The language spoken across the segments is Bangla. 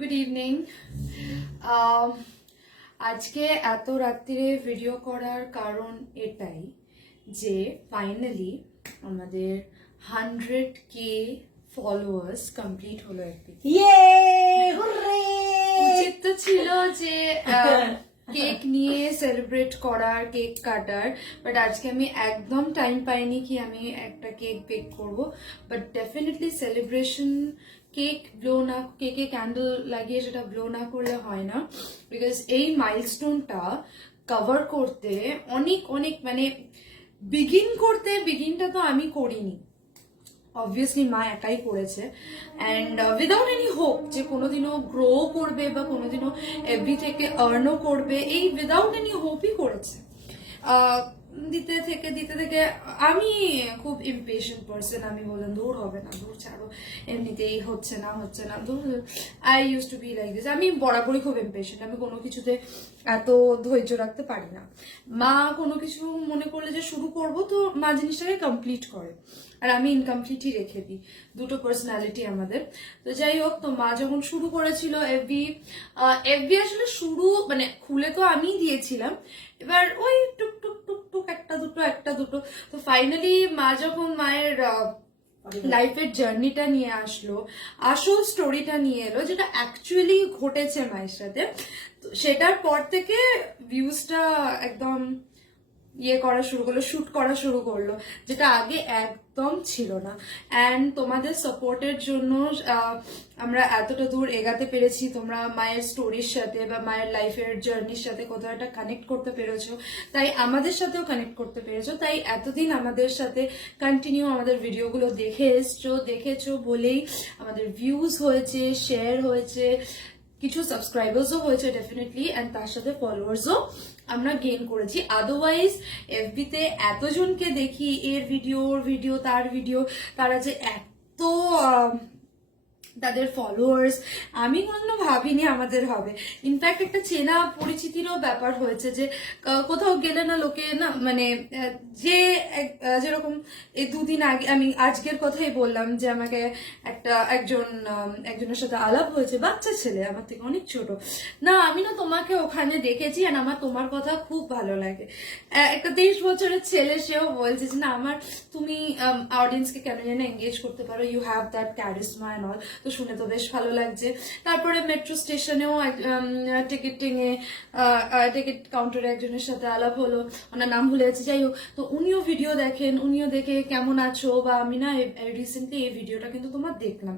Good evening. আজকে এত রাত্রিরে ভিডিও করার কারণ এটাই যে ফাইনালি আমাদের 100K ফলোয়ার্স কমপ্লিট হলো একদিন। উচিত তো ছিল যে কেক নিয়ে সেলিব্রেট করার, কেক কাটার, বাট আজকে আমি একদম টাইম পাইনি কি আমি একটা কেক বেক করব। But definitely celebration, cake blow না, কেকে ক্যান্ডেল লাগিয়ে সেটা ব্লো না করলে হয় না, বিকজ এই মাইলস্টোনটা কভার করতে অনেক অনেক মানে বিগিনটা তো আমি করিনি, অবভিয়াসলি মা একাই করেছে, অ্যান্ড উইদাউট এনি হোপ যে কোনোদিনও গ্রো করবে বা কোনোদিনও এফবি থেকে আর্নও করবে, এই উইদাউট এনি হোপই করেছে। দিতে থেকে আমি খুব ইম্পেশেন্ট পার্সন, আমি বললাম দূর হবে না, দূর ছাড়ো, এমনিতেই হচ্ছে না দূর। I use to be like this. আমি বরাবরই খুব ইম্পেশেন্ট, আমি কোনো কিছুতে এত ধৈর্য রাখতে পারি না। মা কোনো কিছু মনে করলে যে শুরু করব, তো মা জিনিসটাকে কমপ্লিট করে, আর আমি ইনকমপ্লিটই রেখে দিই। দুটো পার্সোনালিটি আমাদের। তো যাই হোক, তো মা যখন শুরু করেছিল এফবি আসলে শুরু মানে খুলে তো আমিই দিয়েছিলাম, এবার ওই টুকটুক টুকটুক একটা দুটো। তো ফাইনালি মা যখন মায়ের লাইফের জার্নিটা নিয়ে আসলো, আসল স্টোরিটা নিয়ে এলো, যেটা অ্যাকচুয়ালি ঘটেছে মায়ের সাথে, সেটার পর থেকে ভিউজটা একদম শুট করা শুরু করলো, যেটা আগে একদম ছিল না। অ্যান্ড তোমাদের সাপোর্টের জন্য আমরা এতটা দূর এগাতে পেরেছি। তোমরা মায়ের স্টোরির সাথে বা মায়ের লাইফের জার্নির সাথে কোথাও একটা কানেক্ট করতে পেরেছো, তাই আমাদের সাথেও কানেক্ট করতে পেরেছো, তাই এতদিন আমাদের সাথে কন্টিনিউ আমাদের ভিডিওগুলো দেখেছো বলেই আমাদের ভিউজ হয়েছে, শেয়ার হয়েছে, কিছু সাবস্ক্রাইবার্সও হয়েছে ডেফিনেটলি, অ্যান্ড তার সাথে ফলোয়ার্সও আমরা গেইন করেছি। আদারওয়াইজ এফবিতে এতজনকে দেখি, এর ভিডিও তার ভিডিও, তারা যে এত তাদের ফলোয়ার্স, আমি কোনোদিনও ভাবিনি আমাদের হবে। ইনফ্যাক্ট একটা চেনা পরিচিতিরও ব্যাপার হয়েছে, যে কোথাও গেলে না লোকে না মানে যে যেরকম এই দুদিন আগে, আমি আজকের কথাই বললাম, যে আমাকে একজনের সাথে আলাপ হয়েছে, বাচ্চা ছেলে, আমার থেকে অনেক ছোট, না আমি না তোমাকে ওখানে দেখেছি আর আমার তোমার কথা খুব ভালো লাগে। একটা 23 বছরের ছেলে, সেও বলছে যে না তুমি অডিয়েন্সকে কেন যেন এঙ্গেজ করতে পারো, you have that charisma and all. তো শুনে তো বেশ ভালো লাগছে। তারপরে মেট্রো স্টেশনেও টিকিট কাউন্টারে একজনের সাথে আলাপ হলো, ওনার নাম ভুলে যাচ্ছে, যাই হোক। তো উনিও ভিডিও দেখেন, উনিও দেখে কেমন আছো, বা আমি না রিসেন্টলি এই ভিডিওটা কিন্তু তোমার দেখলাম।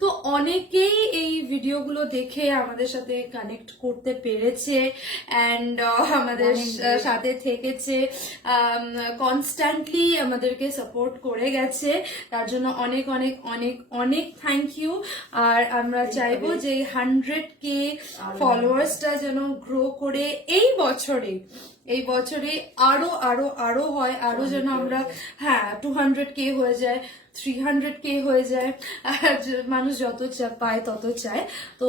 তো অনেকেই এই ভিডিওগুলো দেখে আমাদের সাথে কানেক্ট করতে পেরেছে, অ্যান্ড আমাদের সাথে থেকেছে, কনস্ট্যান্টলি আমাদেরকে সাপোর্ট করে গেছে, তার জন্য অনেক অনেক অনেক অনেক থ্যাংক ইউ। আর আমরা চাইবো যে 100K ফলোয়ার্সটা যেন গ্রো করে এই বছরে আরো আরো আরো হয়, আরো যেন আমরা 200K হয়ে যায়, 300K হয়ে যায়। আর মানুষ যত পায় তত চায়, তো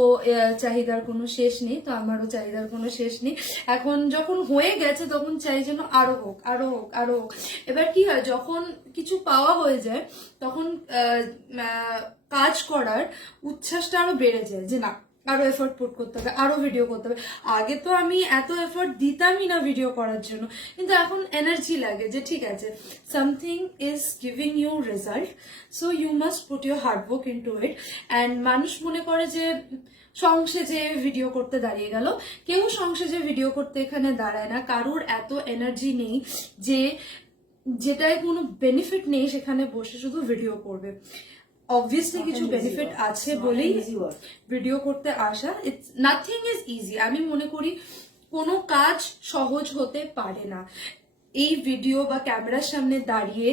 চাহিদার কোনো শেষ নেই, তো আমারও চাহিদার কোনো শেষ নেই। এখন যখন হয়ে গেছে তখন চাই যেন আরো হোক। এবার কি হয়, যখন কিছু পাওয়া হয়ে যায় তখন কাজ করার উচ্ছ্বাসটা আরো বেড়ে যায়, যে না আরো এফোর্ট পুট করতে হবে, আরো ভিডিও করতে হবে। আগে তো আমি এত এফোর্ট দিতামই না ভিডিও করার জন্য, কিন্তু এখন এনার্জি লাগে যে ঠিক আছে, something is giving you result, so you must put your hard work into it. And মানুষ মনে করে যে সংসেজে ভিডিও করতে দাঁড়িয়ে গেল, কেউ সংসেজে ভিডিও করতে এখানে দাঁড়ায় না। কারোর এত এনার্জি নেই যে যেটায় কোনো বেনিফিট নেই সেখানে বসে শুধু ভিডিও করবে। অবভিয়াসলি কিছু বেনিফিট আছে বলেই ভিডিও করতে আসা। It's nothing is easy. আমি মনে করি কোনো কাজ সহজ হতে পারে না। এই ভিডিও বা ক্যামেরার সামনে দাঁড়িয়ে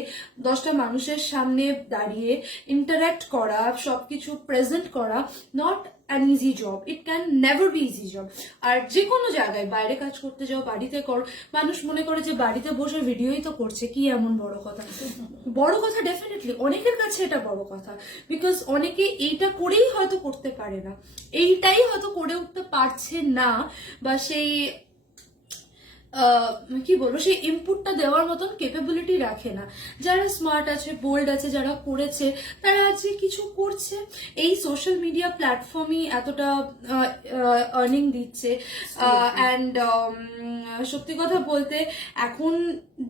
10টা মানুষের সামনে দাঁড়িয়ে ইন্টারাক্ট করা, সবকিছু প্রেজেন্ট করা, not an easy job, it can never be easy job. আর যে কোনো জায়গায় বাইরে কাজ করতে যাও, বাড়িতে করো, মানুষ মনে করে যে বাড়িতে বসে ভিডিওই তো করছে, কি এমন বড় কথা? বড় কথা ডেফিনেটলি অনেকের কাছে এটা বড় কথা, বিকজ অনেকে এইটা করেই হয়তো করতে পারে না, এইটাই হয়তো করে উঠতে পারছে না, বা সেই কি বলবো, সেই ইনপুটটা দেওয়ার মতন কেপেবিলিটি রাখে না। যারা স্মার্ট আছে, বোল্ড আছে, যারা করেছে, তারা আজকে কিছু করছে। এই সোশ্যাল মিডিয়া প্ল্যাটফর্মই এতটা আর্নিং দিচ্ছে। অ্যান্ড সত্যি কথা বলতে এখন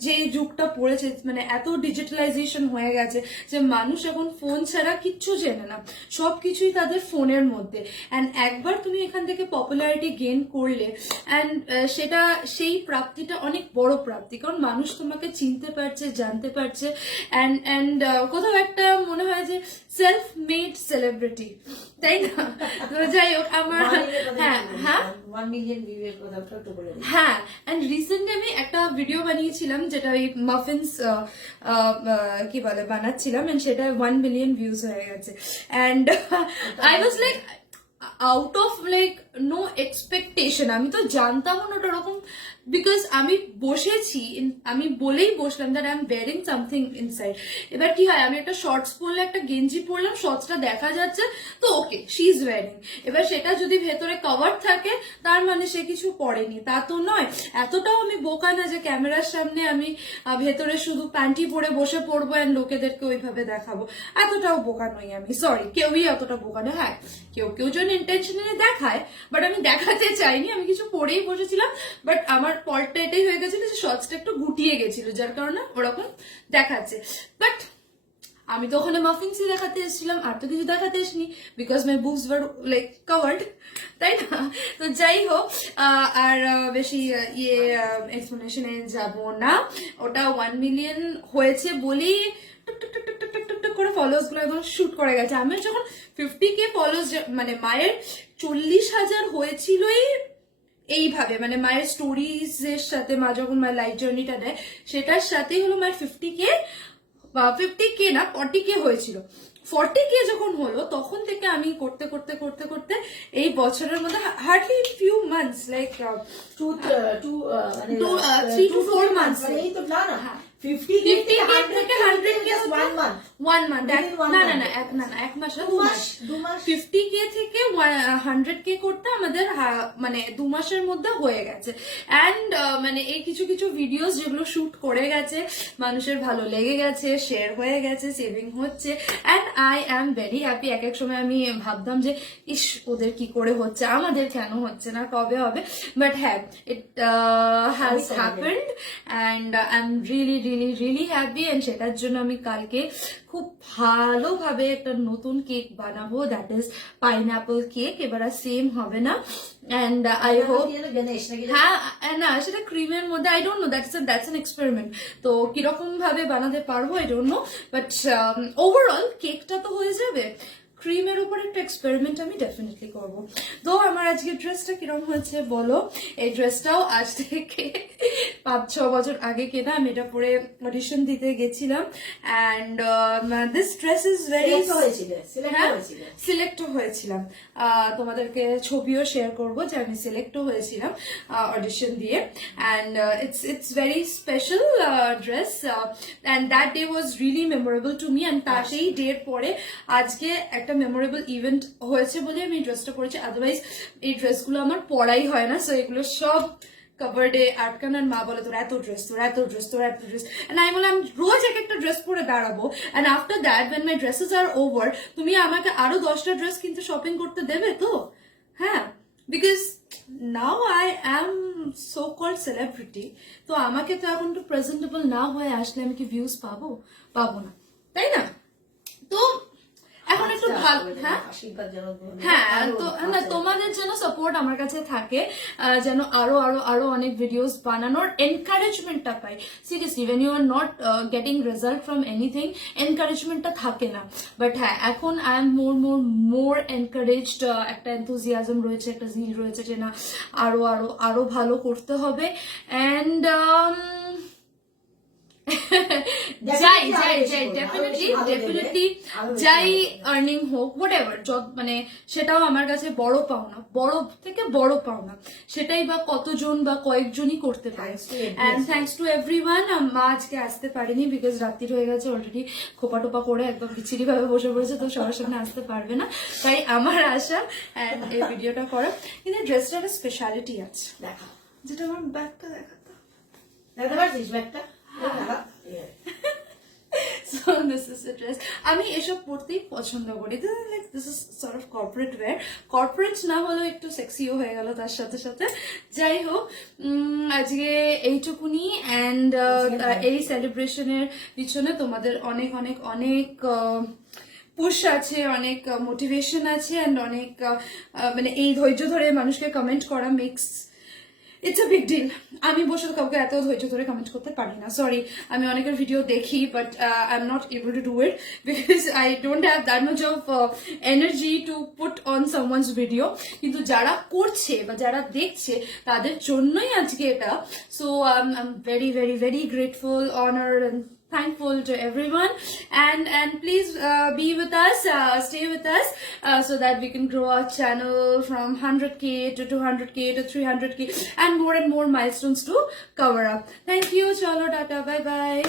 যে যুগটা পড়েছে, মানে এত ডিজিটালাইজেশন হয়ে গেছে যে মানুষ এখন ফোন ছাড়া কিচ্ছু চেনে না, সবকিছুই তাদের ফোনের মধ্যে। অ্যান্ড একবার তুমি এখান থেকে পপুলারিটি গেইন করলে, অ্যান্ড সেটা সেই প্রাপ্তিটা অনেক বড় প্রাপ্তি, কারণ মানুষ তোমাকে চিনতে পারছে, জানতে পারছে। অ্যান্ড কোথাও একটা মনে হয় যে সেলফ মেড সেলিব্রিটি, তাই না? তো যাই হোক, আমার হ্যাঁ 1 মিলিয়ন ভিউয়ের কথা একটু বলে দিই। হ্যাঁ, এন্ড রিসেন্টলি আমি একটা ভিডিও বানিয়েছিলাম যেটা ওই মাফিনস কি বলে বানাচ্ছিলাম, এন্ড সেটা 1 মিলিয়ন ভিউজ হয়ে গেছে। And I was like out of like no expectation, আমি তো জানতাম না ওটা ওরকম, বিকজ আমি বসেছি, আমি বলেই বসলাম that I am wiring something inside. এবার কি হয়, আমি একটা শর্টস পরলে, একটা গেঞ্জি পরলাম, শর্টসটা দেখা যাচ্ছে, তো ওকে শি ইজ ওয়ারিং। এবার সেটা যদি ভেতরে কভার থাকে তার মানে সে কিছু পরেনি, তা তো নয়। এতটাও আমি বোকা না যে ক্যামেরার সামনে আমি ভেতরে শুধু প্যান্টি পরে বসে পড়বো এন্ড লোকেদেরকে ওইভাবে দেখাবো, এতটাও বোকা নই আমি, সরি, কেউই এতটা বোকা না। হ্যাঁ, কেউ কেউ যেন ইন্টেনশনালি দেখায়, বাট আমি দেখাতে চাইনি, আমি কিছু পরেই বসেছিলাম। বাট আমার পলটা এটাই হয়ে গেছিল যে শর্টসটা একটু গুটিয়ে গেছিল, যার কারণে ওরকম দেখাচ্ছে। বাট আমি তো ওখানে মাফিনসই দেখাতে এসেছিলাম, আর তো কিছু দেখাতে এসেনি, because my books were like covered, তাই না? তো যাই হোক, আর বেশি এক্সপ্লেনেশনে যাব না। ওটা 1 মিলিয়ন হয়েছে বলেই টুক করে ফলোয়ার্স গুলো একদম শুট করে গেছে। আমি যখন 50K ফলোয়ার্স, মানে মায়ের 40,000 হয়েছিলই এইভাবে, মানে মায়ের স্টোরিজ এর সাথে, মা যখন মায়ের লাইফ জার্নিটা দেয় সেটার সাথেই হলো মায়ের 50K না 40K হয়েছিল। 40K যখন হলো তখন থেকে আমি করতে করতে করতে করতে এই বছরের মধ্যে hardly few months, like 3 to 4 months, এই তো না 50K থেকে 100K 1 মান্থ, না এক মাস না, 2 মাস। 50K থেকে 100K করতে আমাদের মানে 2 মাসের মধ্যে হয়ে গেছে। অ্যান্ড মানে এই কিছু কিছু ভিডিওস যেগুলো শুট করে গেছে, মানুষের ভালো লেগে গেছে, শেয়ার হয়ে গেছে, সেভিং হচ্ছে, and I am very happy. এক এক সময় আমি ভাবতাম যে ইস, ওদের কি করে হচ্ছে, আমাদের কেন হচ্ছে না, কবে হবে? বাট হ্যাঁ, it has happened and I am really really really happy. And সেটার জন্য আমি কালকে খুব ভালোভাবে একটা নতুন কেক বানাবো, দ্যাট ইজ পাইনঅ্যাপল কেক। এবার আর সেম হবে না, অ্যান্ড আই হোপ, হ্যাঁ না সেটা ক্রিমের মধ্যে, I don't know, that's an experiment. তো কিরকম ভাবে বানাতে পারবো I don't know, but overall কেকটা তো হয়ে যাবে। ক্রিমের উপর একটা এক্সপেরিমেন্ট আমি ডেফিনেটলি করবো। তো আমার আজকে ড্রেসটা কিরকম হয়েছে বলো? এই ড্রেসটাও আজ থেকে 5-6 বছর আগে কেনা, আমি এটা পরে অডিশন দিতে গেছিলাম। And this dress is very select হয়েছিলাম, তোমাদেরকে ছবিও শেয়ার করবো যে আমি সিলেক্টও হয়েছিলাম অডিশন দিয়ে। And it's very special dress, and that day was really memorable to me. And তার সেই ডের পরে আজকে একটা মেমোরেবল ইভেন্ট হয়েছে বলে আমি এই ড্রেসটা পরেছি, আদারওয়াইজ এই ড্রেসগুলো আমার পরাই হয় না। সো এগুলো সব কাভার্ডে আটকানোর, মা বলে তোর এত ড্রেস, তোর এত ড্রেস, তোর এত ড্রেস, এন্ড আমি বললাম রোজ এক একটা ড্রেস পরে দাঁড়াবো, and after that when my dresses are over তুমি আমাকে আরো 10টা ড্রেস কিনতে শপিং করতে দেবে তো? হ্যাঁ, because now I am so called celebrity, তো আমাকে তো এখন একটু প্রেজেন্টেবল না হয়ে আসলে আমি কি ভিউজ পাবো না, তাই না? তো এখন একটু ভালো, হ্যাঁ তো না, তোমাদের যেন সাপোর্ট আমার কাছে থাকে, যেন আরো আরো আরো অনেক ভিডিওস বানানোর এনকারেজমেন্টটা পাই। Seriously, when you are not getting result from anything, এনকারেজমেন্টটা থাকে না। বাট হ্যাঁ, এখন আই এম মোর এনকারেজড, একটা এনথুজিয়াজম রয়েছে, একটা জিল রয়েছে যে না আরো আরো আরো ভালো করতে হবে। অ্যান্ড ডেফিনেটলি যাই আর্নিং হোক, হোয়াটএভার, মানে সেটাও আমার কাছে বড় পাওনা, বড় থেকে বড় পাওনা, সেটাই বা কতজন বা কয়েকজনই করতে পারে। And thanks to everyone. মা আজকে আসতে পারেনি বিকজ রাত্রি হয়ে গেছে, অলরেডি খোপা টোপা করে একদম বিচ্ছিরি ভাবে বসে পড়েছে, তো সবার সামনে আসতে পারবে না, তাই আমার আশা অ্যান্ড এই ভিডিওটা করা। কিন্তু ড্রেসটার একটা স্পেশালিটি আছে, দেখা, যেটা আমার ব্যাগটা দেখাতো, দেখতে পাচ্ছিস ব্যাগটা So this is the dress. আমি এসব পড়তেই পছন্দ করি। This is sort of corporate wear. Corporate না হলেও একটু সেক্সিও হয়ে গেল তার সাথে সাথে। যাই হোক, আজকে এইটুকুনি অ্যান্ড এই সেলিব্রেশনের পিছনে তোমাদের অনেক অনেক অনেক পুশ আছে, অনেক মোটিভেশন আছে অ্যান্ড অনেক মানে এই ধৈর্য ধরে মানুষকে কমেন্ট করা makes its a big deal. আমি বসে কাউকে এত ধৈর্য ধরে কমেন্ট করতে পারি না, সরি। আমি অনেকের ভিডিও দেখি but I am not able to do it because I don't have that much of energy to put on someone's video. কিন্তু যারা করছে বা যারা দেখছে তাদের জন্যই আজকে এটা। So I am very very very grateful, honoured and thankful to everyone, and please be with us, stay with us, so that we can grow our channel from 100k to 200k to 300k and more milestones to cover up. Thank you, chalo, tata, bye bye.